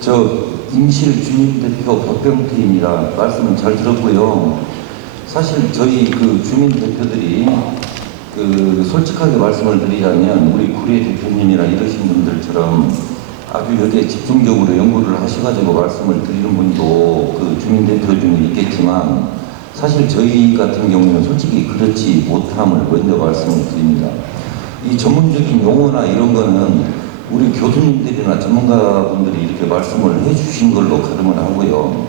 저 임실 주민대표 박병태입니다. 말씀은 잘 들었고요. 사실 저희 그 주민대표들이 솔직하게 말씀을 드리자면 우리 구례 대표님이나 이러신 분들처럼 아주 여기에 집중적으로 연구를 하셔가지고 말씀을 드리는 분도 그 주민대표 중에 있겠지만 사실 저희 같은 경우는 솔직히 그렇지 못함을 먼저 말씀을 드립니다. 이 전문적인 용어나 이런 거는 우리 교수님들이나 전문가분들이 이렇게 말씀을 해주신 걸로 가름을 하고요.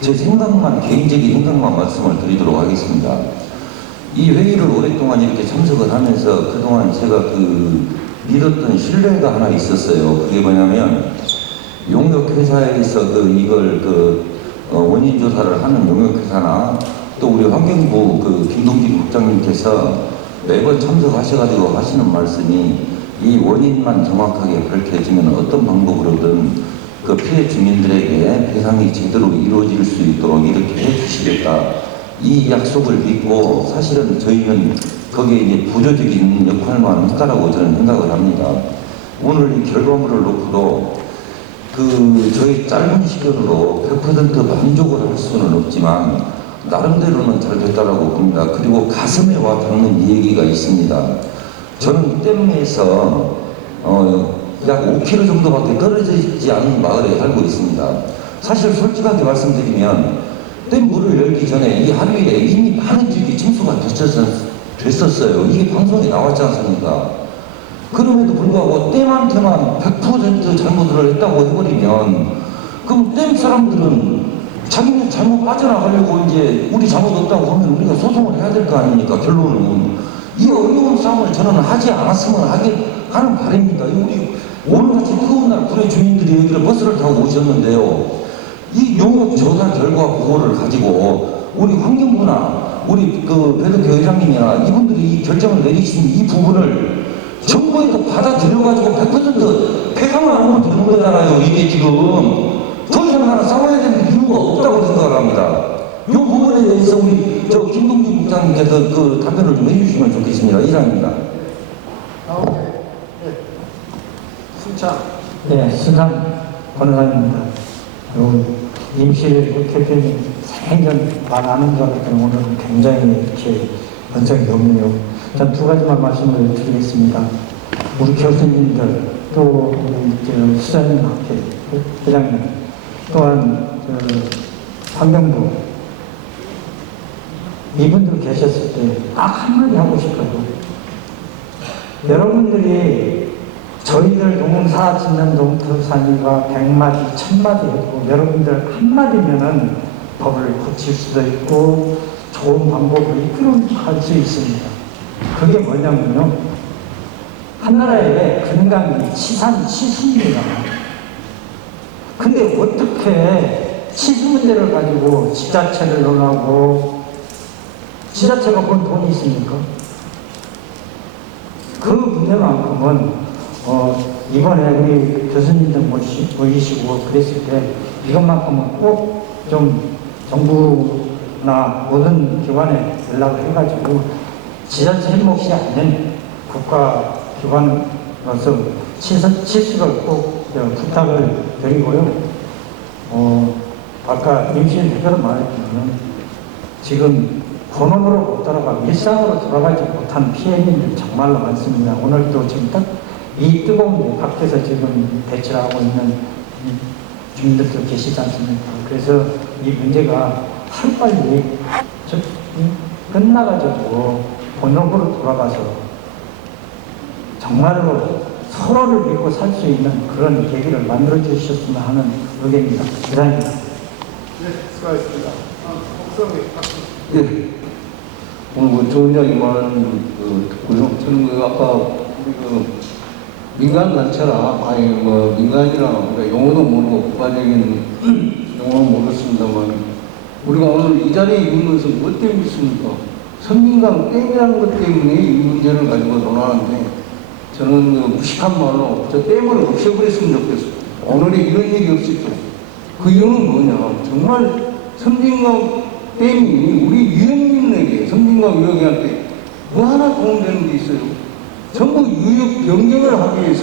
제 생각만, 개인적인 생각만 말씀을 드리도록 하겠습니다. 이 회의를 오랫동안 이렇게 참석을 하면서 그동안 제가 믿었던 신뢰가 하나 있었어요. 그게 뭐냐면 용역회사에서 이걸 원인 조사를 하는 용역회사나 또 우리 환경부 김동진 국장님께서 매번 참석하셔가지고 하시는 말씀이 이 원인만 정확하게 밝혀지면 어떤 방법으로든 그 피해 주민들에게 배상이 제대로 이루어질 수 있도록 이렇게 해주시겠다. 이 약속을 믿고 사실은 저희는 거기에 이제 부조적인 역할만 했다라고 저는 생각을 합니다. 오늘 이 결과물을 놓고도 저희 짧은 시간으로 100% 만족을 할 수는 없지만 나름대로는 잘 됐다라고 봅니다. 그리고 가슴에 와 닿는 이 얘기가 있습니다. 저는 댐에서 약 5km 정도밖에 떨어져 있지 않은 마을에 살고 있습니다. 사실 솔직하게 말씀드리면 댐 문을 열기 전에 이 하루에 이미 많은 집이 침수가 됐었어요. 이게 방송에 나왔지 않습니까? 그럼에도 불구하고 댐한테만 100% 잘못을 했다고 해버리면 그럼 댐 사람들은 자기네 잘못 빠져나가려고 이제 우리 잘못 없다고 하면 우리가 소송을 해야 될 거 아닙니까? 결론은. 이 어려운 싸움을 저는 하지 않았으면 하는 바람입니다. 우리 오늘같이 뜨거운 날 구례 주민들이 여기를 버스를 타고 오셨는데요. 이 용역 조사 결과 보고를 가지고 우리 환경부나 우리 배덕교 회장님이나 이분들이 이 결정을 내리신 이 부분을 정부에서 받아들여가지고 100% 폐상을 하면 되는 거잖아요. 이게 지금 더 이상 나는 싸워야 되는 이유가 없다고 생각을 합니다. 이 부분에 대해서 우리 김동진 국장님께서 답변을 좀 해주시면 좋겠습니다. 이상입니다. 순창. 네, 순창 권의사입니다. 임실 대표님 생전 말 안 하는 줄 알았더니 오늘 굉장히 이렇게 언성이 높네요. 전 두 가지만 말씀을 드리겠습니다. 우리 교수님들 또 우리 수장님학회 회장님 또한 환경부 이분들 계셨을 때 딱 한마디 하고 싶어요. 여러분들이 저희들 농사 짓는 농토산이가 100마디, 1000마디 해도 여러분들 한마디면은 법을 고칠 수도 있고 좋은 방법을 이끌어갈 수 있습니다. 그게 뭐냐면요. 한나라에 근강이 치수입니다. 근데 어떻게 치수 문제를 가지고 지자체를 논하고 지자체가 뭔 돈이 있습니까? 그 문제만큼은 이번에 우리 교수님들 모이시고 그랬을 때 이것만큼은 꼭 좀 정부나 모든 기관에 연락을 해가지고 지자체 몫이 아닌 국가기관으로서 치수를 꼭 부탁을 드리고요. 아까 임실 대표로 말했지만 지금 본원으로 못 돌아가 일상으로 돌아가지 못한 피해인들 정말로 많습니다. 오늘도 지금 딱 이 뜨거운 밖에서 지금 대처를 하고 있는 주민들도 계시지 않습니까? 그래서 이 문제가 하루빨리 끝나가지고 본원으로 돌아가서 정말로 서로를 믿고 살 수 있는 그런 계기를 만들어 주셨으면 하는 의견입니다. 이상입니다. 네, 수고하셨습니다. 네. 오늘 좋은 이야기만 듣고요. 저는 아까 우리 민간단체라, 민간이라 우리가 용어도 모르고 국가적인 용어는 모르겠습니다만, 우리가 오늘 이 자리에 있는 것은 뭐 때문에 있습니까? 선민강 댐이라는 것 때문에 이 문제를 가지고 논하는데, 저는 무식한 말로 저 댐을 없애버렸으면 좋겠어요. 오늘에 이런 일이 없었죠. 그 이유는 뭐냐? 정말 선민강 댐이 우리 유형민에게, 선진강 유형한테 뭐 하나 도움되는 게 있어요? 전부 유역 변경을 하기 위해서,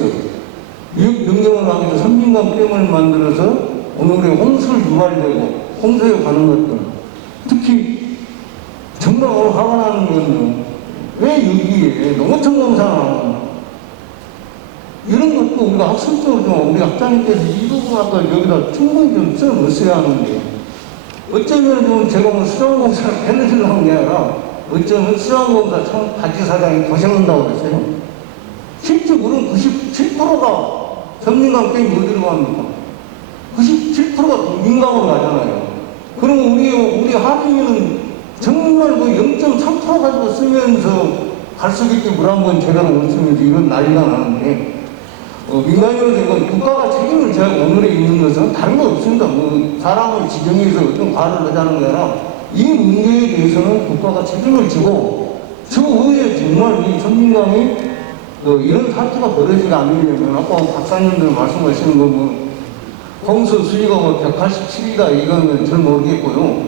선진강 댐을 만들어서 오늘의 홍수를 유발되고 홍수에 가는 것들, 특히 정말 오늘 화가 나는 건요, 왜 여기에 농어촌 공사나 이런 것도 우리가 학습적으로 좀 우리 학장님께서 이 부분 아까 여기다 충분히 좀 써놓으셔야 하는데, 어쩌면 좀 제가 뭐 수자원공사를 해내주려는 게 아니라 어쩌면 수자원공사 참 바지사장이 고생한다고 그랬어요. 실제로는 97%가 선진강 댐이 어디로 갑니까? 97%가 동진강으로 가잖아요. 그럼 우리 하중이는 정말 그 0.3% 가지고 쓰면서 갈 수 있게 물 한 번 제대로 못 쓰면서 이런 난리가 나는데, 민간인으로서 이건 국가가 책임을 져야 오늘에 있는 것은 다른 거 없습니다. 뭐 사람을 지정해서 어떤 과를 하자는 게 아니라 이 문제에 대해서는 국가가 책임을 지고, 저 후에 정말 이 선진강이 이런 사태가 벌어지지 않으려면 아까 박사님들 말씀하시는 거 뭐 홍수 수위가 뭐 187이다 이거는 잘 모르겠고요.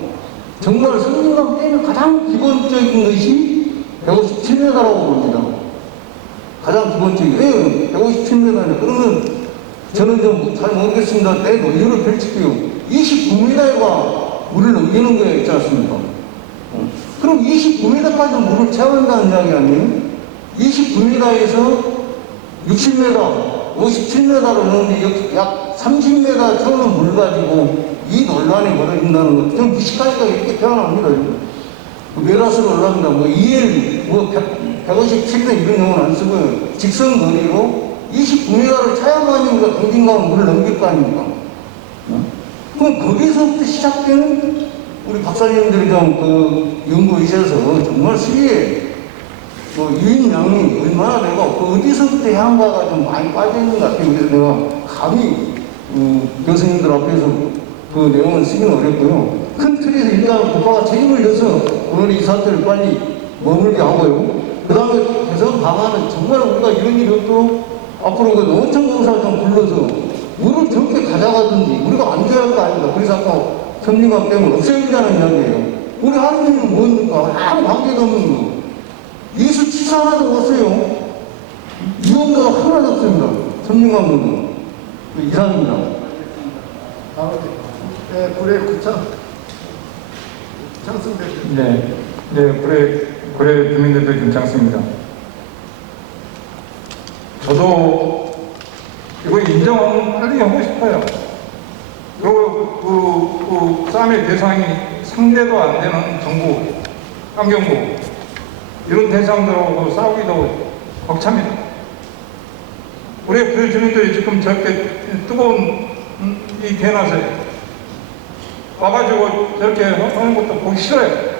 정말 선진강 댐의 가장 기본적인 것이 157m라고 봅니다. 가장 기본적인. 왜 157m냐? 그러면 저는 좀 잘 모르겠습니다. 내 논리를 펼칠게요. 29m가 물을 넘기는 거에 있지 않습니까? 그럼 29m까지 물을 채워낸다는 이야기 아니에요? 29m에서 60m, 57m로 넣는데 약 30m 채우는 물 가지고 이 논란이 벌어진다는 것, 좀 무식하니까 이렇게 표현합니다. 메라스로 올라갑니다. 뭐 2L, 뭐 157m 이런 용어는 안 쓰고요. 직선 거리로 29m를 차야만이 우리가 동진강을 물을 넘길 거 아닙니까? 그럼 거기서부터 시작되는 우리 박사님들이 좀 연구하셔서 정말 수위에 유인량이 얼마나 되고 어디서부터 해안가가 좀 많이 빠져있는 것 같아요. 그래서 내가 감히 교수님들 앞에서 그 내용을 쓰기는 어렵고요. 큰 틀에서 일단 국가가 책임을 져서 오늘 이 사태를 빨리 머물게 하고요. 그 다음에 개선 방안은 정말 우리가 이런 일이 없도록 앞으로 그 농어촌 공사 좀 불러서 물을 적게 가져가든지 우리가 안 줘야 할 거 아닙니까? 그래서 아까 선진강 때문에 없애야 된다는 이야기예요. 우리 하느님은 뭡니까? 아무 관계도 없는 거. 예수 치사 하나도 없어요. 이용도가 하나도 없습니다. 선진강 부분. 이상입니다. 다음, 네, 구례 구청. 장승 대표. 네, 구례 주민대표 김창수입니다. 저도 이거 인정 빨리 하고 싶어요. 그리고 그 싸움의 대상이 상대도 안 되는 정부, 환경부, 이런 대상들하고 싸우기도 벅찹니다. 우리 구례 주민들이 지금 저렇게 뜨거운 이 대낮에 와가지고 저렇게 하는 것도 보기 싫어요.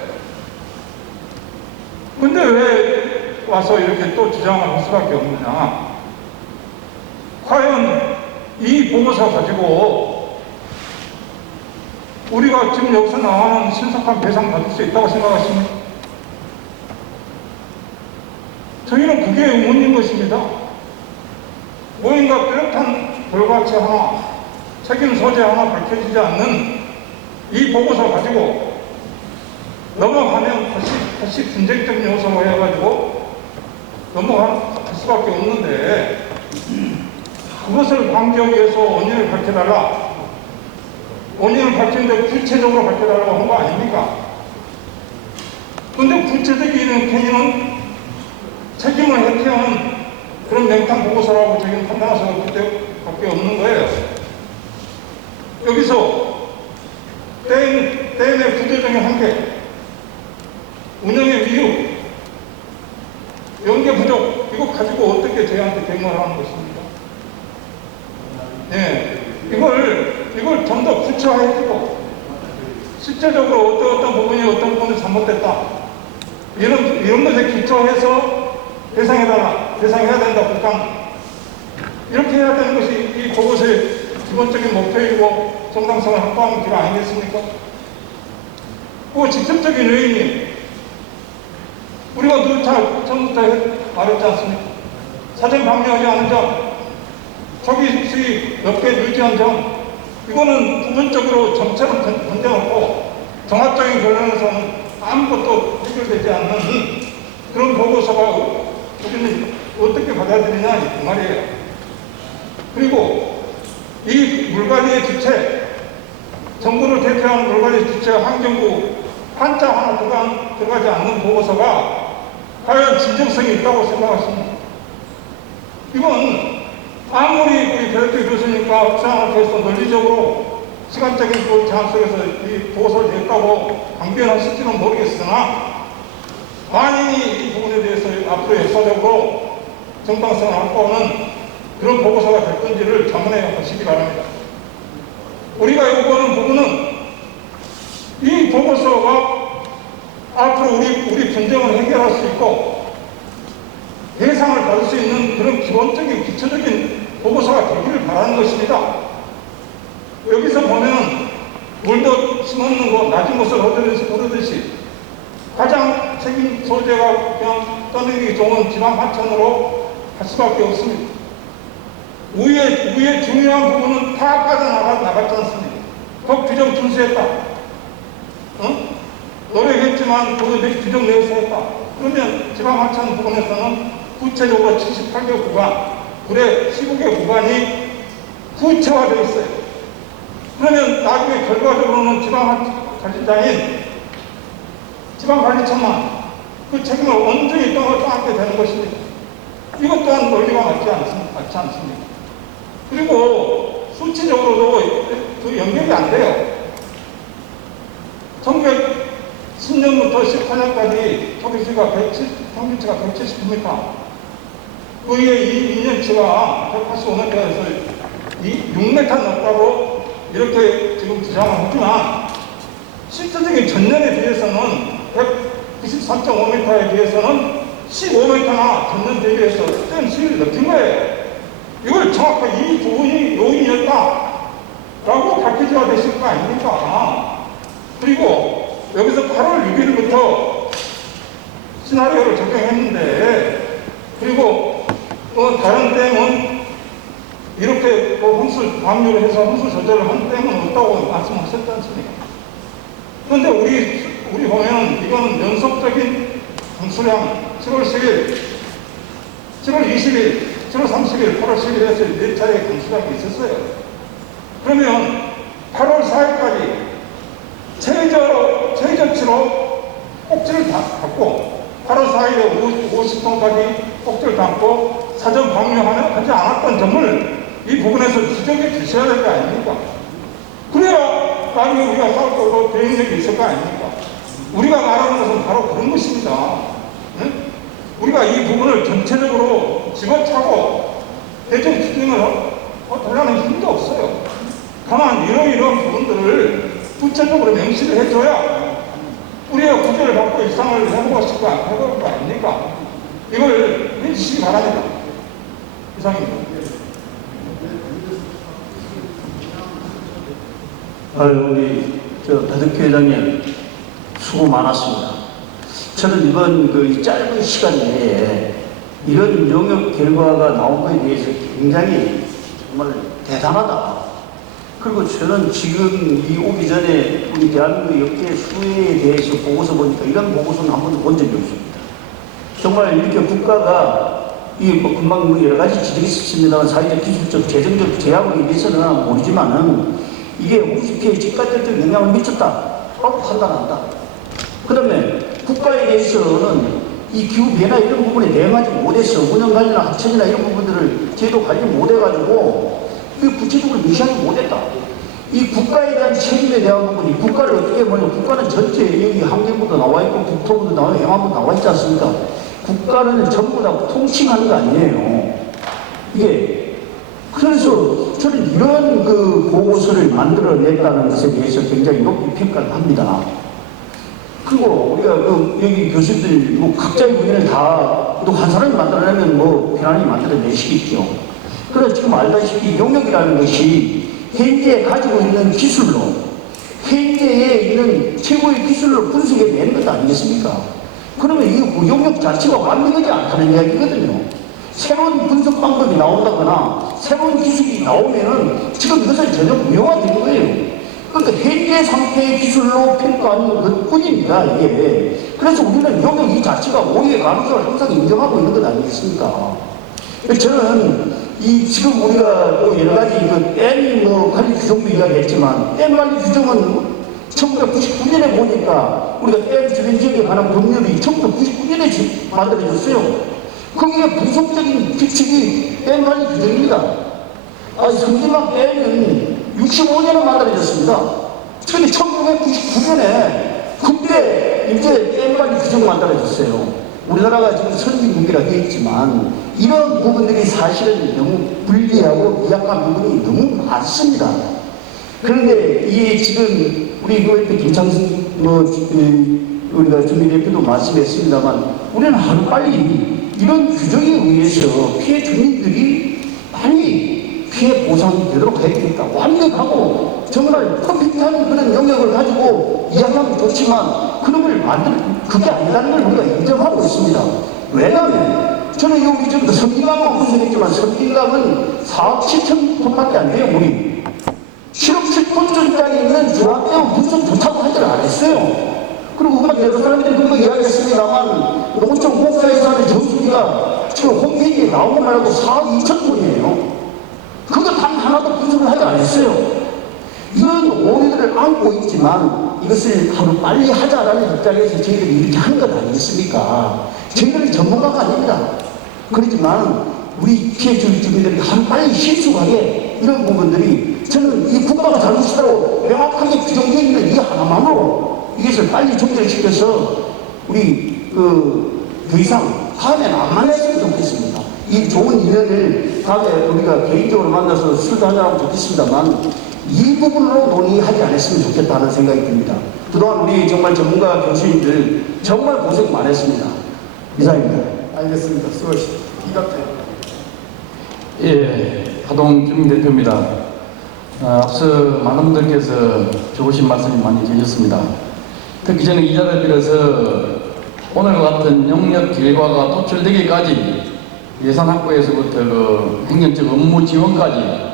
근데 왜 와서 이렇게 또 주장을 할 수밖에 없느냐. 과연 이 보고서 가지고 우리가 지금 여기서 나오는 신속한 배상 받을 수 있다고 생각하십니까? 저희는 그게 의문인 것입니다. 무언가 뚜렷한 결과치 하나, 책임 소재 하나 밝혀지지 않는 이 보고서 가지고 넘어가면 다시 분쟁적 요소로 해가지고 넘어갈 수밖에 없는데, 그것을 방지하기 위해서 원인을 밝혀달라. 원인을 밝히는데 구체적으로 밝혀달라고 한 거 아닙니까? 근데 구체적인 개념은 책임을 회피하는 그런 맹탕 보고서라고 저희는 판단해서 그때밖에 없는 거예요. 여기서 댐의 구조적인 한계, 운영의 미흡, 연계 부족, 이거 가지고 어떻게 저희한테 대응을 하는 것입니까? 네, 이걸 좀 더 구체화해주고 실제적으로 어떤 부분이 잘못됐다, 이런 것에 기초해서 대상해야 된다, 국감. 이렇게 해야 되는 것이 이 보고서의 기본적인 목표이고 정당성을 확보하는 길 아니겠습니까? 그 직접적인 요인이 우리가 늘 처음부터 말했지 않습니까? 사전 방류하지 않은 점, 초기 수익 몇 개 유지한 점, 이거는 부분적으로 정체는 문제없고 종합적인 결론에서는 아무것도 해결되지 않는 그런 보고서가 우리는 어떻게 받아들이냐 이 말이에요. 그리고 이 물관리의 주체, 정부를 대표하는 물관리의 주체 환경부 한자 하나 들어가지 않는 보고서가 과연 진정성이 있다고 생각하십니까? 이건 아무리 우리 배덕기 교수님과 주장학회에서 논리적으로 시간적인 그 제한 속에서 이 보고서를 냈다고 강변하실지는 모르겠으나 만인이 이 부분에 대해서 앞으로 역사적으로 정당성을 확보하는 그런 보고서가 될 건지를 자문해 보시기 바랍니다. 우리가 요구하는 부분은 이 보고서가 앞으로 우리 분쟁을 해결할 수 있고 예상을 받을 수 있는 그런 기본적인 기초적인 보고서가 되기를 바라는 것입니다. 여기서 보면 물도 심었는 거 낮은 곳을 흐르듯이 가장 책임 소재가 그냥 떠내기 좋은 지방 하천으로 할 수밖에 없습니다. 위에 중요한 부분은 다 빠져나갔지 않습니까? 법 규정 준수했다. 노력했지만 그 규정 내에서 했다. 그러면 지방 하천 부분에서는 구체적으로 78개 구간, 그래 15개 구간이 구체화되어 있어요. 그러면 나중에 결과적으로는 지방관리자인 지방관리청만 그 책임을 온전히 떠안게 되는 것입니다. 이것 또한 논리가 맞지 않습니다. 그리고 수치적으로도 그 연결이 안 돼요. 1910년부터 18년까지 평균치가 170m, 그 위에 2년치가 185m에서 6m 넘다고 이렇게 지금 주장을 하지만 실질적인 전년에 비해서는 193.5m에 비해서는 15m나 전년 대비해서 뜬 시를 높인 거예요. 이걸 정확하게 이 부분이 요인이었다라고 밝혀져야 되실 거 아닙니까? 그리고 여기서 8월 6일부터 시나리오를 적용했는데, 그리고 또 다른 댐은 이렇게 홍수 방류를 해서 홍수 조절을 한 댐은 없다고 말씀하셨지 않습니까? 그런데 우리 보면 이거는 연속적인 강수량 7월 10일, 7월 20일, 7월 30일, 8월 10일에서 4차례의 강수량이 있었어요. 그러면 8월 4일까지 최저치로 꼭지를 담고 8월 4일에 50톤까지 꼭지를 담고 사전 방류하지 않았던 점을 이 부분에서 지적해 주셔야 될 거 아닙니까? 그래야 나중에 우리가 싸울 거고 대응력이 있을 거 아닙니까? 우리가 말하는 것은 바로 그런 것입니다. 네? 우리가 이 부분을 전체적으로 집어차고 대중 추진을 하려는 힘도 없어요. 다만 이러이러한 부분들을 구체적으로 명시를 해줘야 우리가 구제를 받고 일상을 해볼 거 아닙니까? 이걸 해주시기 바랍니다. 이상입니다. 우리 배덕기 회장님 수고 많았습니다. 저는 이번 그 짧은 시간 내에 이런 용역 결과가 나온 것에 대해서 굉장히 정말 대단하다. 그리고 저는 지금 이 오기 전에 우리 대한민국 역대 수혜에 대해서 보고서 보니까 이런 보고서는 한 번도 본 적이 없습니다. 정말 이렇게 국가가 뭐 금방 여러 가지 지적이 있습니다만 사회적, 기술적, 재정적 제약에 대해서는 모르지만은 이게 홍수 피해에 직간접적 영향을 미쳤다라고 판단한다. 그 다음에 국가에 대해서는 이 기후변화 이런 부분에 대응하지 못해서 운영관리나 하천이나 이런 부분들을 제도 관리 못해가지고 구체적으로 무시하지 못했다. 이 국가에 대한 책임에 대한 부분이 국가를 어떻게 보면 국가는 전체 여기 환경부도 나와 있고 국토부도 나와 있고 해마부도 나와 있지 않습니까? 국가는 전부 다 통칭하는 거 아니에요. 이게 그래서 저는 이런 그 보고서를 만들어냈다는 것에 대해서 굉장히 높이 평가를 합니다. 그리고 우리가 여기 교수들 뭐 각자의 의견을 다 또 한 사람이 만들어내면 뭐 편안히 만들어내시겠죠. 그래서 지금 알다시피 용역이라는 것이 현재 가지고 있는 기술로 현재에 있는 최고의 기술로 분석해내는 것 아니겠습니까? 그러면 이 용역 자체가 완벽하지 않다는 이야기거든요. 새로운 분석 방법이 나온다거나 새로운 기술이 나오면은 지금 이것은 전혀 무효화되는 거예요. 그 그러니까 현재 상태의 기술로 평가하는 것 뿐입니다, 이게. 그래서 우리는 영역 이 자체가 오해의 가능성을 항상 인정하고 있는 것 아니겠습니까? 저는 지금 우리가 또 여러 가지 M 관리 규정도 이야기했지만, M 관리 규정은 1999년에 보니까 우리가 M 주변 지역에 관한 법률이 1999년에 만들어졌어요. 거기에 분석적인 규칙이 M 관리 규정입니다. 성지막 M은 65년에 만들어졌습니다. 근데 1999년에 그때 이제 M 관리 규정이 만들어졌어요. 우리나라가 지금 선진국이라 되어 있지만 이런 부분들이 사실은 너무 불리하고 미약한 부분이 너무 많습니다. 그런데 이게 지금 우리 김창승 우리가 주민대표도 말씀했습니다만 우리는 하루빨리 이런 규정에 의해서 피해 주민들이 빨리 피해 보상이 되도록 해야 되니까 완벽하고 정말 퍼펙트한 그런 영역을 가지고 이야기하면 좋지만 그런 걸 그게 아니라는 걸 우리가 인정하고 있습니다. 왜냐하면 저는 여기 좀 섬진강만 분석했지만 섬진강은 4억 7천 톤밖에 안 돼요, 물이. 7억 7천 톤짜리 있는 중앙대원 분석조차도 하지를 안 했어요. 그리고 여러 사람들이 그거 이야기했습니다만 농촌 공사에서 하는 정수기가 지금 홈페이지에 나오고 말고 4억 2천 톤이에요. 그거 단 하나도 분석을 하지 않았어요. 이런 오해들을 안고 있지만 이것을 하루 빨리 하자라는 입장에서 저희들이 이렇게 한 것 아니겠습니까? 저희들은 전문가가 아닙니다. 그렇지만 우리 피해 주민들이 하루 빨리 실수하게 이런 부분들이 저는 이 국가가 잘못이라고 명확하게 규정되어 있는 이 하나만으로 이것을 빨리 종결시켜서 우리 더 이상 다음엔 안 만났으면 좋겠습니다. 이 좋은 인연을 다음에 우리가 개인적으로 만나서 술도 한잔하면 좋겠습니다만 이 부분으로 논의하지 않았으면 좋겠다는 생각이 듭니다. 그동안 우리 정말 전문가 교수님들 정말 고생 많았습니다. 이상입니다. 알겠습니다. 수고하십시오. 이갑태. 예, 하동 주민대표입니다. 앞서 많은 분들께서 좋으신 말씀이 많이 계셨습니다. 특히 저는 이 자리를 빌어서 오늘과 같은 영역 결과가 도출되기까지 예산 확보에서부터 행정적 업무 지원까지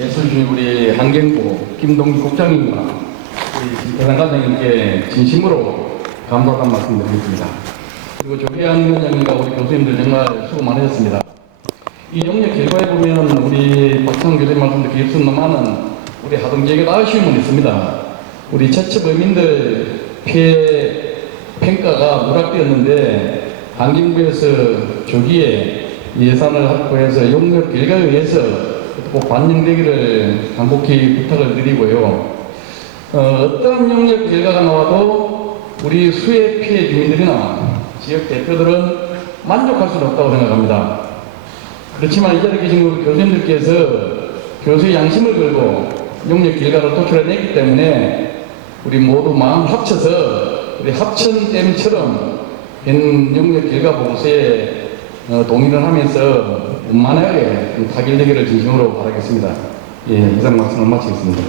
애써주신 우리 환경부 김동기 국장님과 우리 대상 과장님께 진심으로 감사하다는 말씀 드리겠습니다. 그리고 조혜안 위원장님과 우리 교수님들 정말 수고 많으셨습니다. 이 영역 결과에 보면 우리 박성훈 교수님 말씀도 기업선만은 우리 하동 지역에 아쉬움은 있습니다. 우리 제첩 어민들 피해 평가가 누락되었는데 환경부에서 조기에 예산을 확보해서 영역 결과에 의해서 꼭 반영되기를 간곡히 부탁을 드리고요. 어떤 영역 결과가 나와도 우리 수해 피해 주민들이나 지역 대표들은 만족할 수는 없다고 생각합니다. 그렇지만 이 자리에 계신 우리 교수님들께서 교수의 양심을 걸고 영역 결과를 도출해냈기 때문에 우리 모두 마음 합쳐서 우리 합천댐처럼 영역 결과 보고서에 동의를 하면서 원만하게 타결되기를 진심으로 바라겠습니다. 예, 이상 말씀을 마치겠습니다.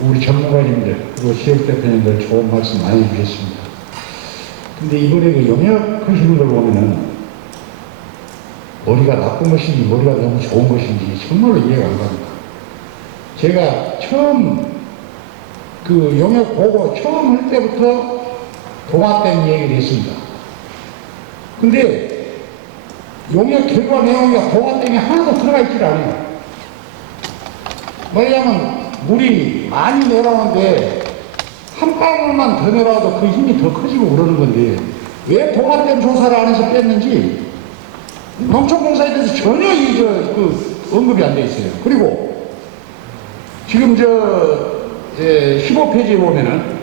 우리 전문가님들 그리고 지역 대표님들 좋은 말씀 많이 주셨습니다. 근데 이번에 그 영역 하시는 걸 보면은 머리가 나쁜 것인지 머리가 너무 좋은 것인지 정말로 이해가 안 갑니다. 제가 처음 그 영역 보고 처음 할 때부터 동화댐 얘기를 했습니다. 근데 용역 결과 내용이 동화댐이 하나도 들어가 있질 않아요. 왜냐하면 물이 많이 내려오는데 한 방울만 더 내려와도 그 힘이 더 커지고 그러는 건데 왜 동화댐 조사를 안 해서 뺐는지 농촌공사에 대해서 전혀 언급이 안 돼 있어요. 그리고 지금 15페이지에 보면은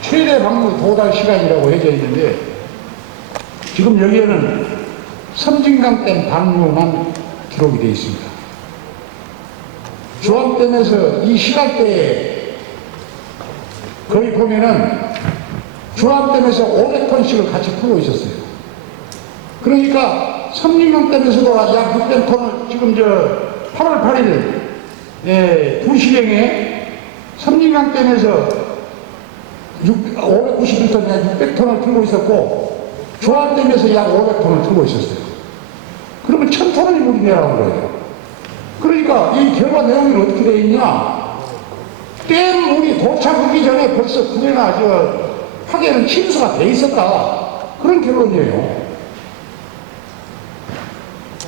최대 방류 도달 시간이라고 해져 있는데 지금 여기에는 섬진강댐 방류만 기록이 되어 있습니다. 주암댐에서 이 시간대에 거기 보면은 주암댐에서 500톤씩을 같이 풀고 있었어요. 그러니까 섬진강댐에서도 약 600톤을 지금 8월 8일 2시경에 섬진강댐에서 591톤, 600톤을 풀고 있었고 조합되면서 약 500톤을 틀고 있었어요. 그러면 1000톤이 물이 내려간 거예요. 그러니까 이 결과 내용이 어떻게 되어 있냐? 댐 물이 도착하기 전에 벌써 구례나 하계는 침수가 돼 있었다. 그런 결론이에요.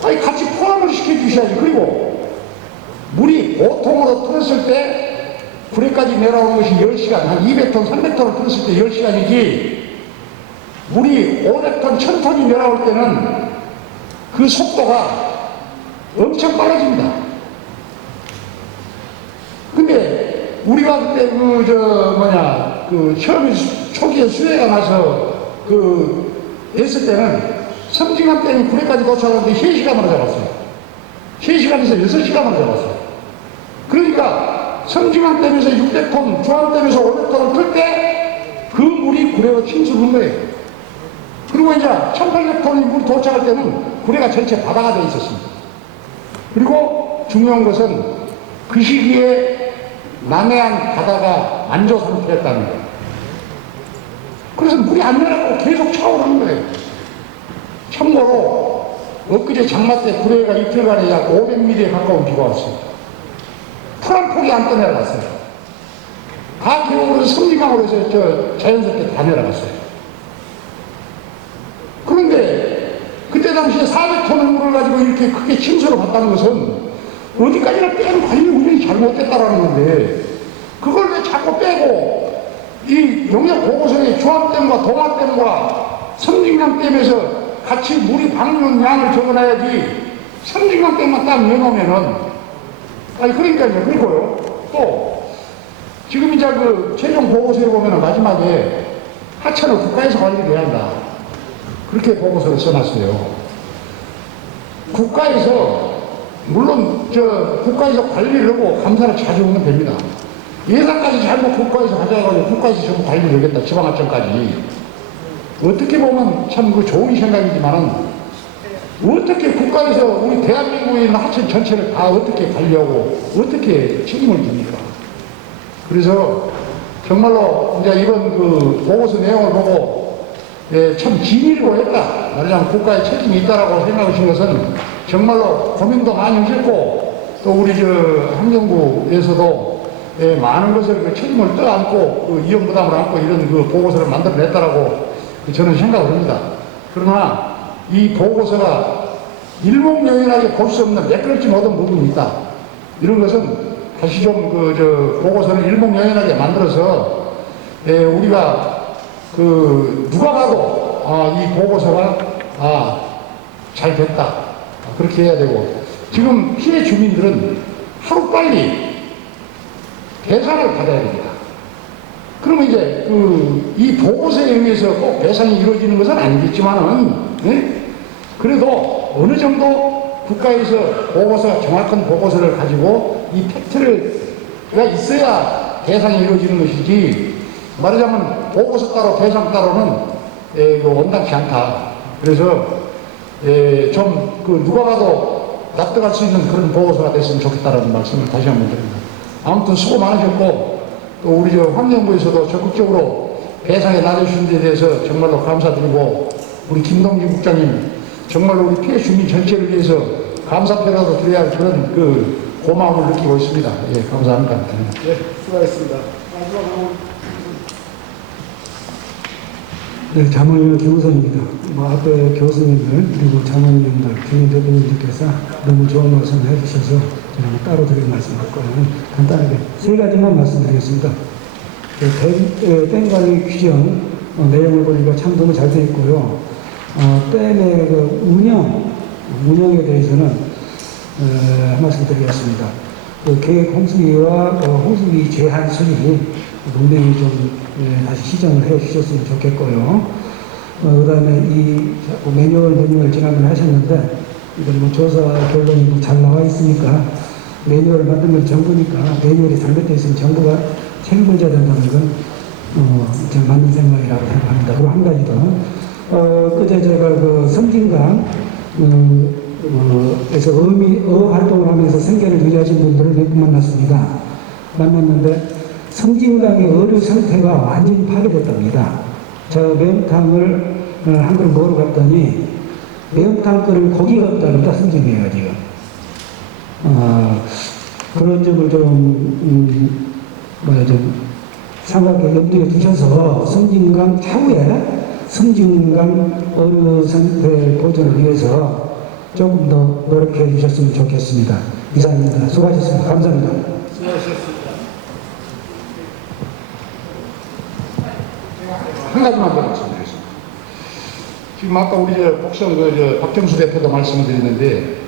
아니, 같이 포함을 시켜주셔야지. 그리고 물이 보통으로 틀었을 때 구례까지 내려오는 것이 10시간, 한 200톤, 300톤을 틀었을 때 10시간이지, 물이 500톤, 1000톤이 내려올 때는 그 속도가 엄청 빨라집니다. 근데 우리가 그때 처음에 초기에 수해가 나서 했을 때는 섬진강 댐이 구례까지 도착하는데 3시간으로 잡았어요. 3시간에서 6시간으로 잡았어요. 그러니까 섬진강 댐에서 600톤, 조암댐에서 500톤을 틀 때 그 물이 구례로 침수를 한 거예요. 그리고 이제 1800톤이 물이 도착할 때는 구례가 전체 바다가 되어 있었습니다. 그리고 중요한 것은 그 시기에 남해안 바다가 안조 상태였다는 거예요. 그래서 물이 안 내려가고 계속 차오르는 거예요. 참고로 엊그제 장마 때 구례가 이틀간에 약 500mm에 가까운 비가 왔습니다. 풀 한 폭이 안 떠내려갔어요. 다 기록으로 섬진강으로 해서 자연스럽게 다 내려갔어요. 그런데 그때 당시에 400톤의 물을 가지고 이렇게 크게 침수를 받다는 것은 어디까지나 댐 관리 운영이 잘못됐다라는 건데, 그걸 왜 자꾸 빼고 이 용역 보고서에 조합댐과 동화댐과 섬진강댐에서 같이 물이 방류한 양을 적어놔야지, 섬진강댐만 딱 내놓으면은, 아니 그러니까요. 그리고요, 또 지금 이제 최종 보고서에 보면은 마지막에 하천을 국가에서 관리를 해야 한다, 그렇게 보고서를 써놨어요. 국가에서, 물론 국가에서 관리를 하고 감사를 자주 오면 됩니다. 예산까지 잘못 국가에서 가져가지고 국가에서 전부 관리를 하겠다, 지방하천까지. 어떻게 보면 참 좋은 생각이지만은, 어떻게 국가에서 우리 대한민국에 있는 하천 전체를 다 어떻게 관리하고 어떻게 책임을 집니까? 그래서 정말로 이제 이번 보고서 내용을 보고 참 기밀고 했다, 말하자면 국가의 책임이 있다라고 생각하신 것은 정말로 고민도 많이 하셨고, 또 우리 환경부에서도 많은 것을 책임을 떠안고 이용 부담을 안고 이런 보고서를 만들어냈다라고 저는 생각을 합니다. 그러나 이 보고서가 일목요연하게 볼 수 없는 매끄럽지 못한 부분이 있다. 이런 것은 다시 좀 보고서를 일목요연하게 만들어서 우리가 누가 봐도 이 보고서가 잘 됐다, 그렇게 해야 되고, 지금 피해 주민들은 하루빨리 배상을 받아야 됩니다. 그러면 이제 이 보고서에 의해서 꼭 배상이 이루어지는 것은 아니겠지만은, 그래도 어느 정도 국가에서 정확한 보고서를 가지고 이 팩트가 있어야 배상이 이루어지는 것이지, 말하자면 보고서 따로 배상 따로는 원당치 않다. 그래서 좀 누가 봐도 납득할 수 있는 그런 보고서가 됐으면 좋겠다라는 말씀을 다시 한번 드립니다. 아무튼 수고 많으셨고, 또 우리 환경부에서도 적극적으로 배상에 나서주신 데 대해서 정말로 감사드리고, 우리 김동진 국장님 정말로 우리 피해 주민 전체를 위해서 감사표라도 드려야 할 그런 고마움을 느끼고 있습니다. 예, 감사합니다. 네, 수고하셨습니다. 마지막으로 네, 자문위원 김우선입니다. 앞에 교수님들 그리고 자문위원들, 주민 대표님들께서 너무 좋은 말씀을 해주셔서 저는 따로 드릴 말씀할 거예요. 간단하게 3가지만 말씀드리겠습니다. 댐 관리 규정 내용을 보니까 참 너무 잘 되어 있고요. 댐의 운영에 대해서는 한 말씀 드리겠습니다. 계획 홍수기와 홍수기 제한 수리 분명히 좀 다시 시정을 해 주셨으면 좋겠고요. 그 다음에 자꾸 매뉴얼 지난번에 하셨는데, 이건 조사 결론이 잘 나와 있으니까, 매뉴얼을 만든 건 정부니까 매뉴얼이 잘못되어 있으면 정부가 책임을 져야 된다는 건 맞는 생각이라고 생각합니다. 그리고 한 가지 더, 그제 제가 섬진강 에서 활동을 하면서 생계를 유지하신 분들을 몇 분 만났는데, 섬진강의 어류 상태가 완전히 파괴됐답니다. 저 매운탕을 한 그릇 먹으러 갔더니 매운탕 끓이면 고기가 없다니까 성징이에요, 지금. 그런 점을 좀 생각에 염두에 두셔서 성진강 차후에 성진강 어르선대 보존을 위해서 조금 더 노력해 주셨으면 좋겠습니다. 이상입니다. 수고하셨습니다. 감사합니다. 수고하셨습니다. 한 가지만 더 말씀드리겠습니다. 지금 아까 우리 복성 박정수 대표도 말씀을 드렸는데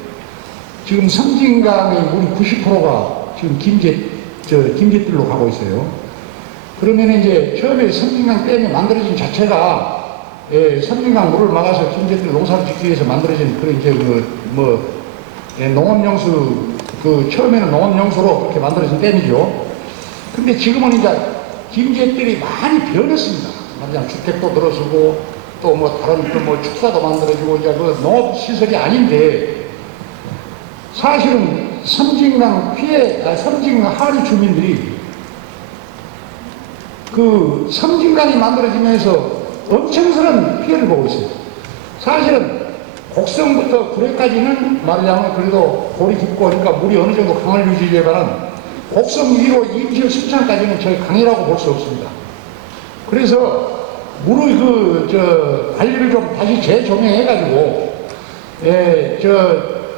지금 성진강의 물이 90%가 지금 김제뜰로 가고 있어요. 그러면 이제 처음에 성진강 댐이 만들어진 자체가 성진강 물을 막아서 김제뜰 농사를 짓기 위해서 만들어진 그런 이제 농업용수 처음에는 농업용수로 그렇게 만들어진 댐이죠. 근데 지금은 이제 김제뜰이 많이 변했습니다. 말하자면 주택도 들어서고 또 다른 축사도 만들어지고 이제 농업 시설이 아닌데 사실은 섬진강 하류 주민들이 섬진강이 만들어지면서 엄청스러운 피해를 보고 있어요. 사실은 곡성부터 구례까지는 말하자면 그래도 골이 깊고 그러니까 물이 어느 정도 강을 유지되지만은 곡성 위로 임실 순창까지는 저희 강이라고 볼 수 없습니다. 그래서 물의 관리를 좀 다시 재조명해가지고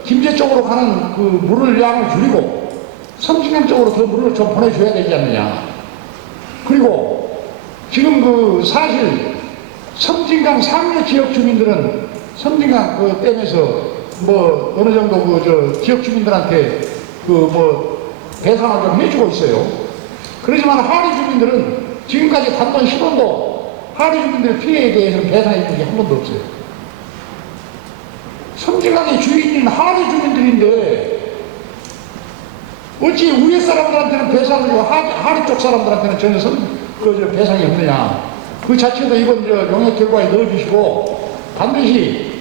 김제 쪽으로 가는 물을 양을 줄이고 섬진강 쪽으로 더 물을 좀 보내줘야 되지 않느냐. 그리고 지금 사실 섬진강 상류 지역 주민들은 섬진강 댐에서 어느 정도 지역 주민들한테 배상을 좀 해주고 있어요. 그렇지만 하류 주민들은 지금까지 단돈 10원도 하류 주민들의 피해에 대해서는 배상해 준 게 한 번도 없어요. 섬진강의 주인인 하류 주민들인데 어찌 위에 사람들한테는 배상을 주고 하류 쪽 사람들한테는 전혀 배상이 없느냐. 그 자체도 이번 용역 결과에 넣어주시고 반드시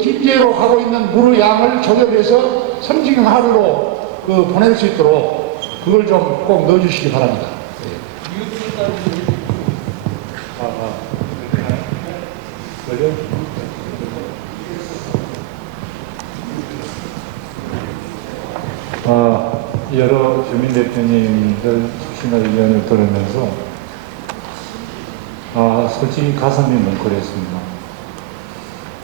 김제로 가고 있는 물의 양을 조절해서 섬진강 하류로 보낼 수 있도록 그걸 좀 꼭 넣어주시기 바랍니다. 여러 주민대표님들 출신의 의견을 들으면서 솔직히 가슴이 뭉클했습니다.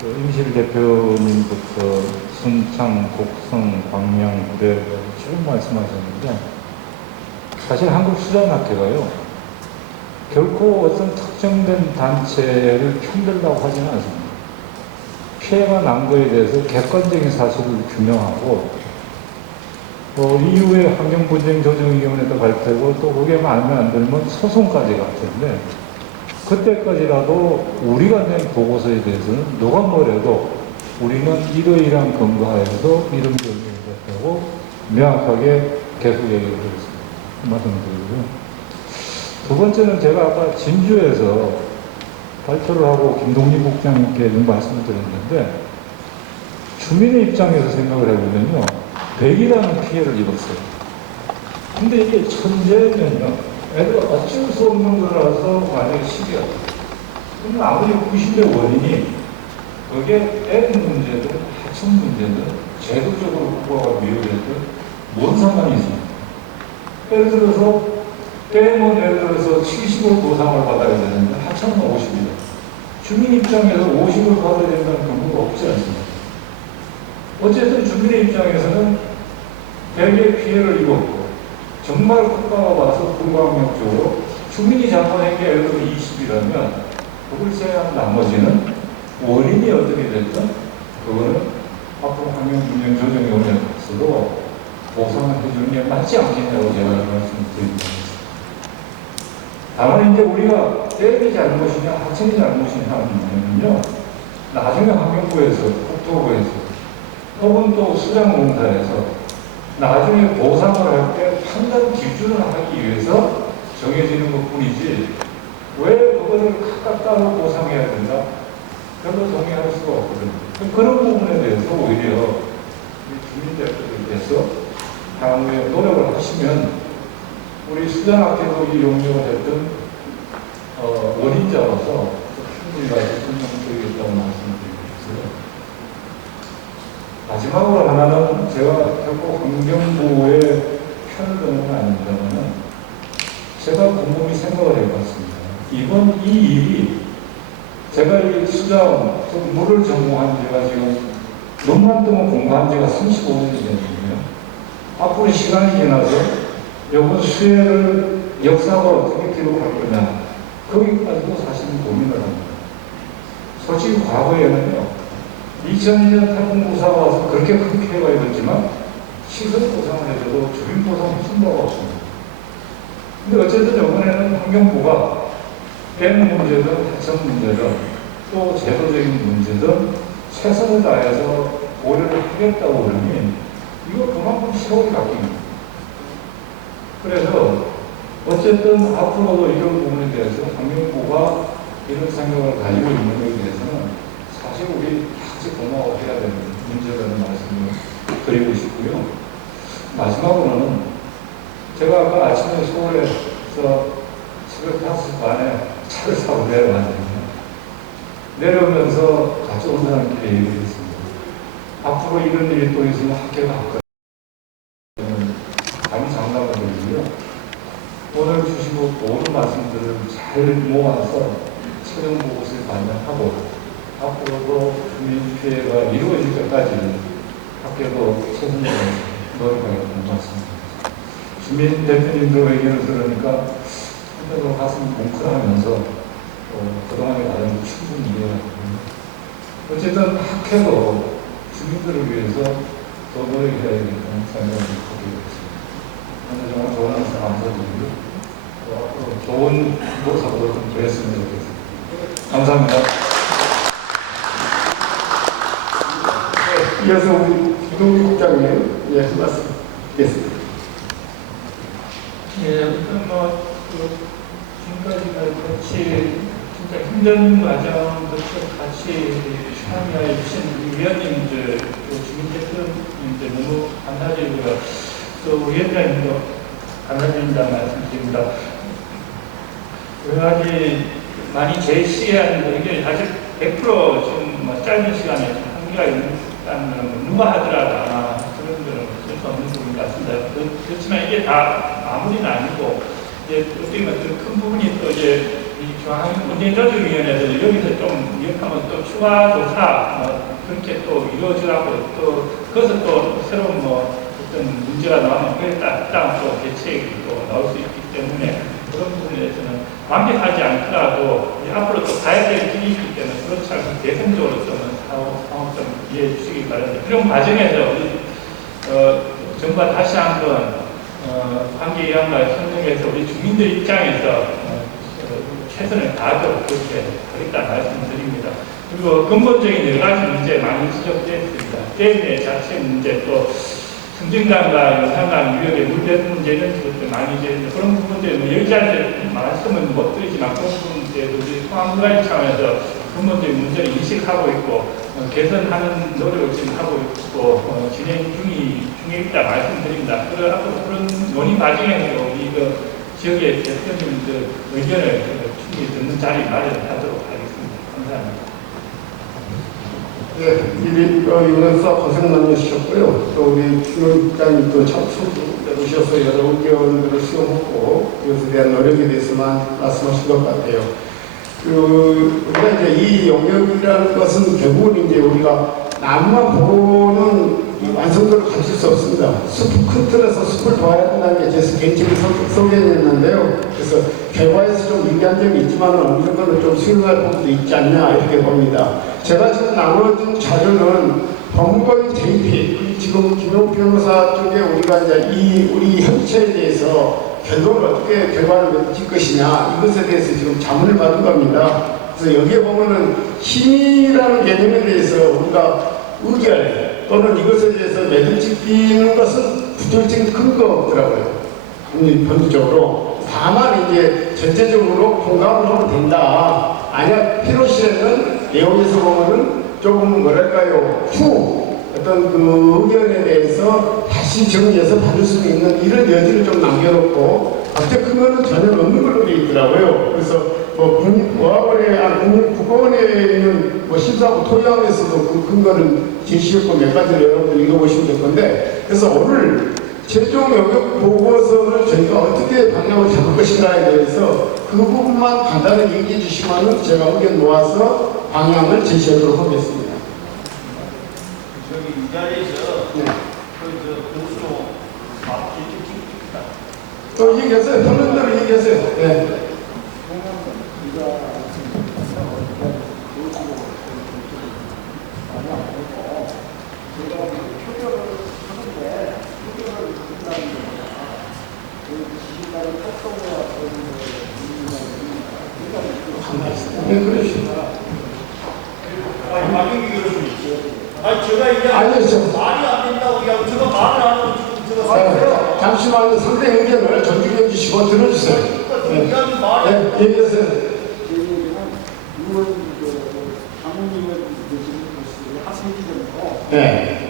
임실 대표님부터 순창, 곡성, 광명, 구례 쭉 말씀하셨는데 사실 한국수자학회가요 결코 어떤 특정된 단체를 편들라고 하지는 않습니다. 피해가 난 거에 대해서 객관적인 사실을 규명하고 이후에 환경분쟁조정위원회도 갈 테고 또 그게 마음에 안 들면 소송까지 갈 텐데 그때까지라도 우리가 낸 보고서에 대해서는 누가 뭐래도 우리는 이러이러한 근거하에서 이런 결정을 했다고 명확하게 계속 얘기를 하겠습니다. 말씀드리고요. 두 번째는 제가 아까 진주에서 발표를 하고 김동진 국장님께 말씀을 드렸는데 주민의 입장에서 생각을 해보면요. 100이라는 피해를 입었어요. 근데 이게 천재면요. 애들 어쩔 수 없는 거라서 만약에 10이야. 그러면 아무리 90의 원인이 그게 애들 문제든 하청 문제든 제도적으로 국가가 미흡했든 뭔 상관이 있습니까? 예를 들어서 댐은 예를 들어서 70을 보상을 받아야 되는데 하청은 50이다. 주민 입장에서 50을 받아야 된다는 경우가 없지 않습니까? 어쨌든 주민의 입장에서는 100의 피해를 입었고 정말 국가가 와서 분광력적으로 주민이 잡아낸 게 예를 들어 20이라면 그걸 제외한 나머지는 원인이 어떻게 됐든 그거는 앞으로 환경분쟁조정위원회에서도 보상을 해주는 게 맞지 않겠냐고 제가 말씀드립니다. 다만 이제 우리가 댐이 잘못이냐 하청이 잘못이냐 하는 문제는요. 나중에 환경부에서 국토부에서 혹은 또 수장공사에서 나중에 보상을 할 때 판단 기준을 하기 위해서 정해지는 것 뿐이지 왜 그거를 각각 따로 보상해야 된다? 별로 동의할 수가 없거든요. 그런 부분에 대해서 오히려 주민대표들께서 향후에 노력을 하시면 우리 수장학회도 이 용역을 했던 원인자로서 충분히 가서 설명드리겠다고 말씀드리겠어요. 마지막으로 하나는 제가 결국 환경부의 편을 드는 건 아닙니다만 제가 곰곰이 생각을 해봤습니다. 이번 이 일이 제가 이 수장, 물을 전공한 지가 지금 눈만 뜨면 공부한 지가 35년이 됐는데요. 앞으로 시간이 지나서 이번 수해를 역사가 어떻게 기록할 거냐 거기까지도 사실은 고민을 합니다. 솔직히 과거에는요 2002년 태풍부사가 와서 그렇게 큰 피해가 입었지만 시설 보상을 해줘도 주민 보상 해준 바가 없습니다. 근데 어쨌든 이번에는 환경부가 댐 문제든 해청 문제든 또 제도적인 문제든 최선을 다해서 고려를 하겠다고 그러니 이거 그만큼 세월이 바뀝니다. 그래서 어쨌든 앞으로도 이런 부분에 대해서 환경부가 이런 생각을 가지고 있는 것에 대해서는 사실 우리 같이 고마워해야 되는 문제라는 말씀을 드리고 싶고요. 마지막으로는 제가 아까 아침에 서울에서 새벽 5시 반에 차를 타고 내려왔는데 내려오면서 같이 온 사람끼리 얘기를 했습니다. 앞으로 이런 일이 또 있으면 학교가 할까? 감히 장담을 드리고요. 오늘 주신 모든 말씀들을 잘 모아서 최종 보고서에 반영하고 앞으로도 주민 피해가 이루어질 때까지 학교도 최선을 노력하겠다는 말씀입니다. 주민 대표님들 의견을 들으니까 한편으로 가슴이 뭉클하면서 그동안의 과정을 충분히 이해하거든요. 어쨌든 학회도 주민들을 위해서 더 노력해야겠다는 생각을 갖게 되었습니다. 오늘 정말 좋은 항상 감사드리고요. 앞으로 좋은 모습으로 좀 되었으면 좋겠습니다. 감사합니다. 이어서 우리 김동기 국장님 한 말씀 드리겠습니다. 예, 지금까지 같이 진짜 힘든 과정부터 같이 참여해 주신 위원님들, 또 주민 대표님들 너무 감사드리고요. 또 위원장님도 감사드린다는 말씀드립니다. 여러 가지 많이 제시한 의견이 아직 100% 지금 짧은 시간에 좀 한계가 있다는 건 누가 하더라도 아마 그런 거는 어쩔 수 없는 부분 같습니다. 그렇지만 이게 다 마무리는 아니고 이제 어떻게 보면 큰 부분이 또 이제 이 중앙문제조정위원회에서 여기서 좀 이렇게하면 또 추가 조사 그렇게 또 이루어지라고 또 그것을 또 새로운 어떤 문제가 나오면 그에 따라 또 대책이 또 나올 수 있기 때문에 그런 부분에 대해서는 완벽하지 않더라도 앞으로 또 가야 될 길이 있기 때문에 그렇지 않고 대선적으로 좀 상황 좀 이해해 주시기 바랍니다. 그런 과정에서 우리 정부가 다시 한번 관계기관과 협력해서 우리 주민들 입장에서 최선을 다하도록 그렇게 하겠다는 말씀드립니다. 그리고 근본적인 여러 가지 문제 많이 지적됐습니다. 대내 자체 문제 또 승진강과 영산강 유역의 물배 문제는 그것도 많이 이제 그런 부분들 여기까지 말씀은 못 드리지만 그런 부분들도 우리 통합문화의 차원에서 근본적인 문제를 인식하고 있고 개선하는 노력을 지금 하고 있고 진행 중에 있다 말씀드립니다. 그리고 앞으로 그런 논의 과정에서 우리 지역의 대표님들 의견을 충분히 듣는 자리 마련하도록 하겠습니다. 감사합니다. 네, 이번서 고생 많으셨고요. 또 우리 주민장님도 참 수고해주셔서 여러 의견들을 수용하고 이것에 대한 노력에 대해서만 말씀하신 것 같아요. 우리가 이제 이 용역이라는 것은 결국은 이제 우리가 나무만 보는 완성도를 가질 수 없습니다. 큰 틀에서 숲을 봐야 한다는 게 제 개인적인 소견이었는데요. 그래서 결과에서 좀 유리한 점이 있지만 어느 정도는 좀 수용할 부분도 있지 않냐 이렇게 봅니다. 제가 지금 나눠준 자료는 법무법인 JP 지금 김용 변호사 쪽에 우리가 이제 우리 현체에 대해서 결론을 어떻게 결과를 맺을 것이냐 이것에 대해서 지금 자문을 받은 겁니다. 그래서 여기에 보면은 힘이라는 개념에 대해서 우리가 의결 또는 이것에 대해서 매듭 짓는 것은 구조적인 근거가 없더라고요. 본질적으로. 다만 이제 전체적으로 공감을 하면 된다. 아니야 필요시에는 내용에서 보면은 조금 뭐랄까요 어떤 그 의견에 대해서 다시 정리해서 받을 수 있는 이런 여지를 좀 남겨놓고 앞에 큰 거는 전혀 없는 걸로 되어 있더라고요. 그래서 국가원에 있는 심사하고 토의함에서도 그 근거를 제시했고 몇 가지를 여러분들 읽어보시면 될 건데, 그래서 오늘 최종 영역 보고서를 저희가 어떻게 방향을 잡을 것인가에 대해서 그 부분만 간단히 얘기해 주시면 제가 의견 모아서 방향을 제시하도록 하겠습니다. 저기 이 자리에서 네. 보수로 밥 또 얘기하세요. 평론대로 얘기하세요. 네. 네, 그러시죠. 제가 이제 아니요, 말이 안 된다고 그냥 제가 말을 안 하고 지금 제가 사요. 잠시만요. 상대 의견을 존중해 주시고 들어주세요. 네. 네, 얘기하세요. 네.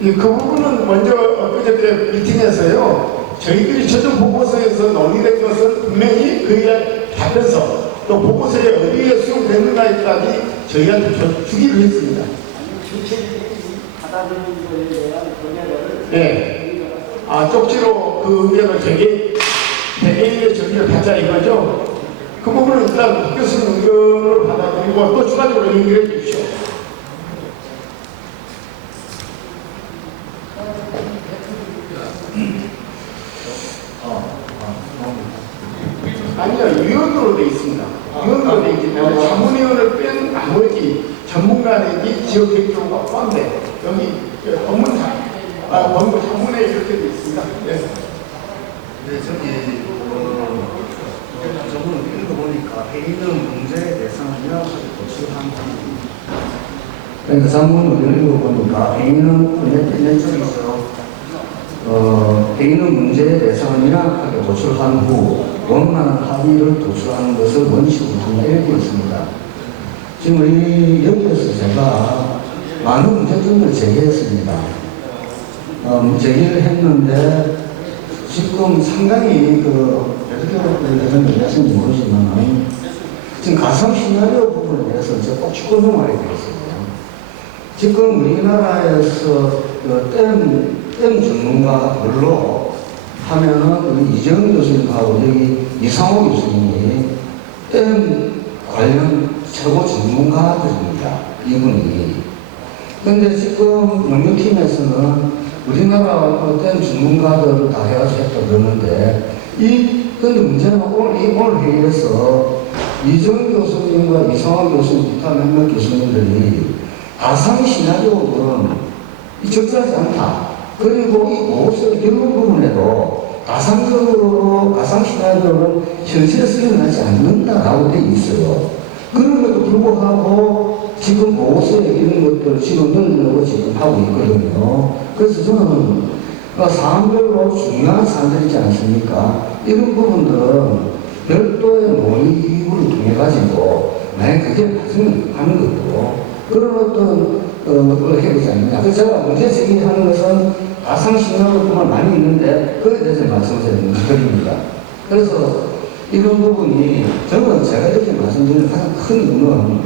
그 부분은 먼저 엊그저께 미팅에서요, 저희들이 최종 보고서에서 논의된 것은 분명히 그 이야기 답해서 또 보고서에 어디에 수용되는가에까지 저희한테 주기로 했습니다. 네. 쪽지로 그 의견을 개개인의 정리를 받자 이거죠. 그 부분은 일단 박 교수님 의견을 받아들이고 또 추가적으로 얘기를 해 주십시오. 아니요, 위원으로 되어 있습니다. 위원으로 되어 있기 때문에 자문위원을 뺀 나머지 전문가 내지 지역 대표가 포함돼 여기 법문상, 법무 자문에 이렇게 되어 있습니다. 네. 네, 저기 저분을 읽어보니까 회의는 문제의 대상이나 고치한 그러니까 전문을 읽어보니까 회의는 몇 쪽이죠. 회의는 문제의 대상을 명확하게 도출한 후 원만한 합의를 도출하는 것을 원칙으로 정리되어 있습니다. 지금 우리 여기에서 제가 많은 문제점을 제기했습니다. 제기를 했는데 지금 상당히 어떻게 얘기하셨는지 모르지만 지금 가상 시나리오 부분에 대해서 제가 꼭 짚어넘어야 되겠습니다. 지금 우리나라에서 댐 전문가별로 하면은 우리 이재용 교수님하고 여기 이상호 교수님이 댐 관련 최고 전문가들입니다. 이분이. 근데 지금 농협팀에서는 우리나라 댐 전문가들을 다 해가지고 했다 그러는데 근데 문제는 오늘 회의에서 이재용 교수님과 이상호 교수님, 기타 몇몇 교수님들이 가상 시나리오는 적절하지 않다. 그리고 이 보고서 결론 부분에도 가상적으로 가상 시나리오는 현실에서 일어나지 않는다라고 되어 있어요. 그럼에도 불구하고 지금 보고서에 이런 것들을 지금 넣으려고 지금 하고 있거든요. 그래서 저는 사안별로 중요한 사안들 있지 않습니까? 이런 부분들은 별도의 논의 기구를 통해 가지고 만약 그게 맞으면 하는 것도 그런 어떤 걸 해보지 않느냐. 그래서 제가 문제 제기하는 것은 가상 시나리오뿐만 많이 있는데 그에 대해서 말씀드립니다. 그래서 이런 부분이 저는 제가 이렇게 말씀드리는 가장 큰 이유는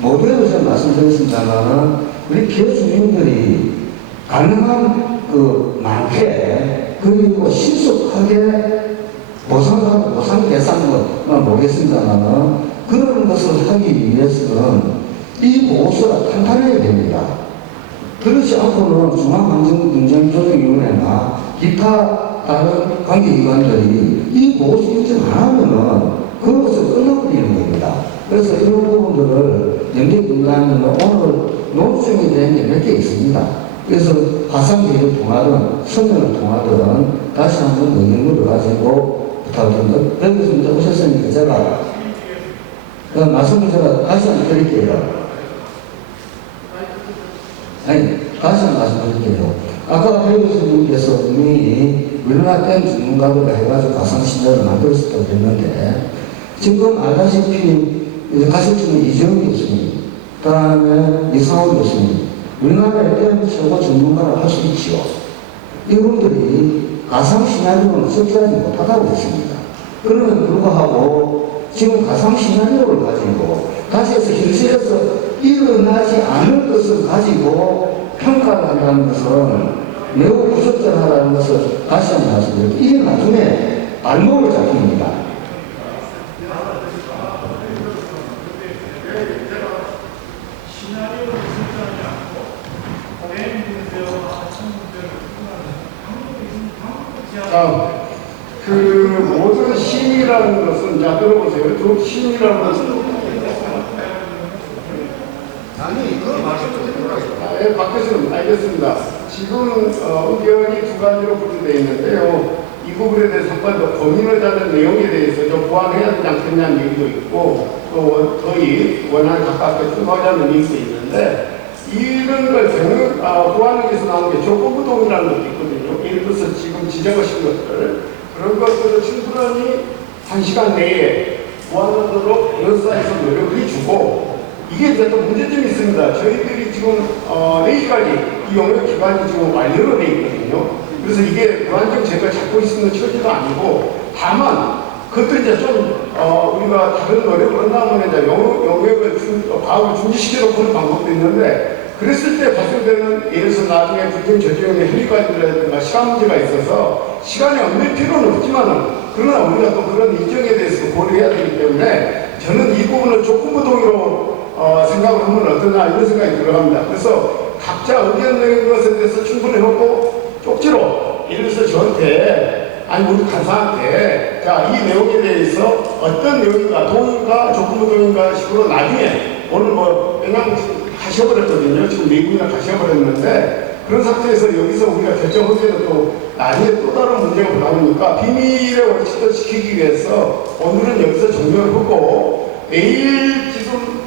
모두에도 제가 말씀드렸습니다만 우리 기업 주민들이 가능한 많게 그리고 신속하게 보상 계산만 모르겠습니다만 그런 것을 하기 위해서는 이 보고서가 탄탄해야 됩니다. 그렇지 않고는 중앙환경조정위원회나 기타 다른 관계기관들이 이 보고서 인정 안 하면은 그것을 끊어버리는 겁니다. 그래서 이런 부분들을 연계 분담하면 오늘 논점이 되는 게 몇 개 있습니다. 그래서 화상회의를 통하든 서면을 통하든 다시 한번 의견을 가지고 부탁드립니다. 여기서 오셨으니까 제가 말씀을 제가 다시 한번 드릴게요. 다시 한번 말씀드릴게요. 아까 배 교수님께서 이미 우리나라 댐 전문가들과 해가지고 가상시나리오를 만들었다고 했는데 지금 알다시피 가실지는 이재용 교수님, 그 다음에 이상호 교수님, 민간에 댐 최고 전문가를 할 수 있지요. 이분들이 가상시나리오는 설계하지 못하다고 했습니다. 그럼에도 불구하고 지금 가상시나리오를 가지고 다시해서 현실에서 일어나지 않을 것을 가지고 평가를 한다는 것은 매우 부적절하다는 것을 다시 한번 말씀드립니다. 이게 나중에 발목을 잡힙니다. 자, 그 모든 신이라는 것은, 자, 들어보세요. 그 신이라는 것은 아니, 그걸 말씀드리도록 예, 박 교수님, 알겠습니다. 지금 의견이 두 가지로 분류되어 있는데요. 이 부분에 대해서 한 번 더 고민을 하는 내용에 대해서 좀 보완해야 되지 않겠냐는 얘기도 있고, 또 저희 원안에 가깝게 추가하자는 얘기도 있는데, 이런 걸 보완하기 위해서 나온 게 조건부동이라는 것도 있거든요. 예를 들어서 지금 지적하신 것들, 그런 것들을 충분히 1시간 내에 보완하도록 여사에서 노력을 해주고, 이게 이제 또 문제점이 있습니다. 저희들이 지금 내일까지 이 영역 기간이 지금 완료로 되어 있거든요. 그래서 이게 무한정 제가 잡고 있는 처지도 아니고, 다만 그것도 이제 좀 우리가 다른 노력을 한다면 이제 영역을 과학을 중지시키려고 하는 방법도 있는데, 그랬을 때 발생되는 예를 들어서 나중에 불경 저지형의 혈관이라든가 시간 문제가 있어서 시간이 없는 필요는 없지만은, 그러나 우리가 또 그런 일정에 대해서 고려해야 되기 때문에 저는 이 부분을 조건부동으로 생각을 하면 어떠나 이런 생각이 들어갑니다. 그래서 각자 의견 내는 것에 대해서 충분히 하고, 쪽지로 예를 들어서 저한테 아니 우리 간사한테 자, 이 내용에 대해서 어떤 내용인가, 동인가 조건부동인가 식으로 나중에 오늘 뭐 그냥 가셔버렸거든요. 지금 4분이나 가셔버렸는데, 그런 상태에서 여기서 우리가 결정하기에는 또 나중에 또 다른 문제가 나오니까 비밀의 원칙을 지키기 위해서 오늘은 여기서 종료를 하고, 내일 지금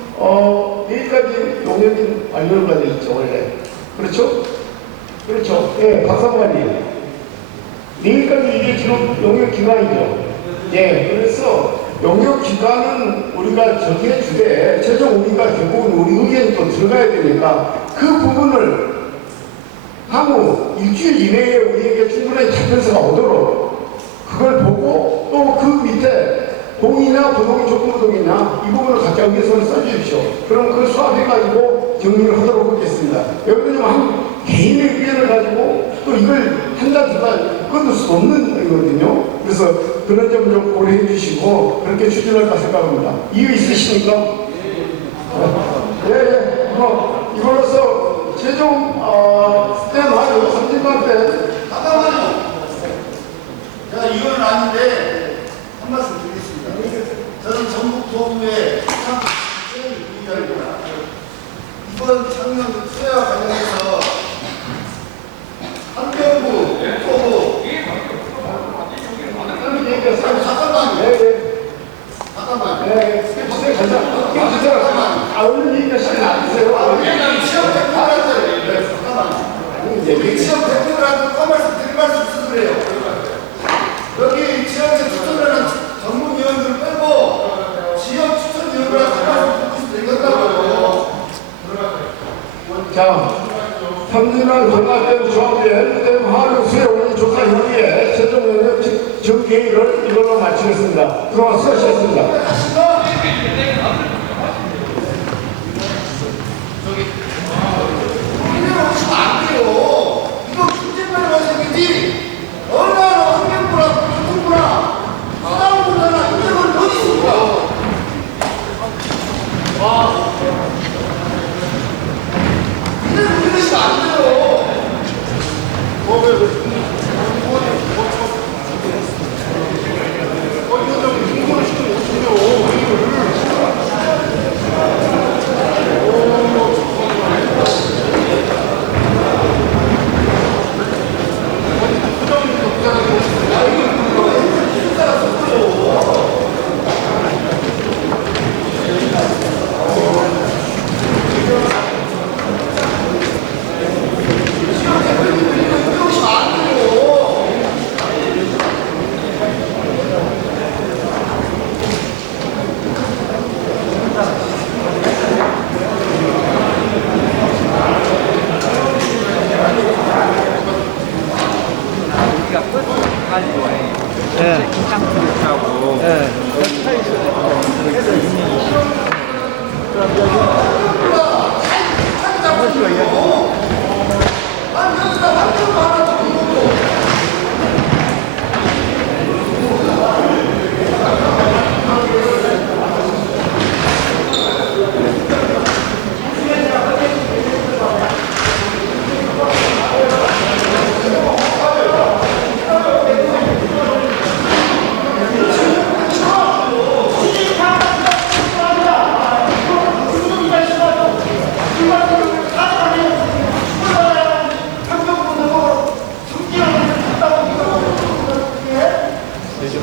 내일까지 용역인 완료가 되어 있죠, 원래. 그렇죠? 그렇죠. 예, 박사관님. 내일까지 이게 지금 용역 기간이죠. 예, 그래서 용역 기간은 우리가 저기에 주되, 최종 우리가 결국은 우리 의견이 또 들어가야 되니까 그 부분을 향후 일주일 이내에 우리에게 충분히 답변서가 오도록 그걸 보고, 또 그 밑에 동이냐 부동이 조건부동이냐 이 부분을 각자 의견서를 써주십시오. 그럼 그걸 수합해가지고 정리를 하도록 하겠습니다. 여기는 한 개인의 의견을 가지고 또 이걸 한 달, 두 달 끊을 수 없는 거거든요. 그래서 그런 점을 좀 고려해 주시고 그렇게 추진할까 생각합니다. 이유 있으십니까? 예. 이걸로서 최종 스탠 하요 30만 대. 잠깐만요. 제가 이거는 아닌데 한 말씀 드리겠습니다. 저는 전북 도부의 부의장입니다. 이번 청년 투자와 관련해서 환경부, 국토부 잠깐만. 오늘 얘기가 시간 안 되세요. 취업 대표들한테 또 말씀 드릴 말씀 있어서 그래요. 여기 지역에 추천하는 전문위원들을 빼고 지역 추천위원들한테 말씀 듣고 있다고요. 자, 삼진환 전화된 조합의 하루 수해 원인 조사 협의회 최종 영역 정계의를 이걸로 마치겠습니다. 들어와 수고하셨습니다. 전체 긴장 트리트하고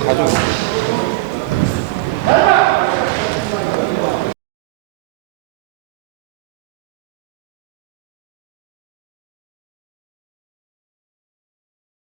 차 가족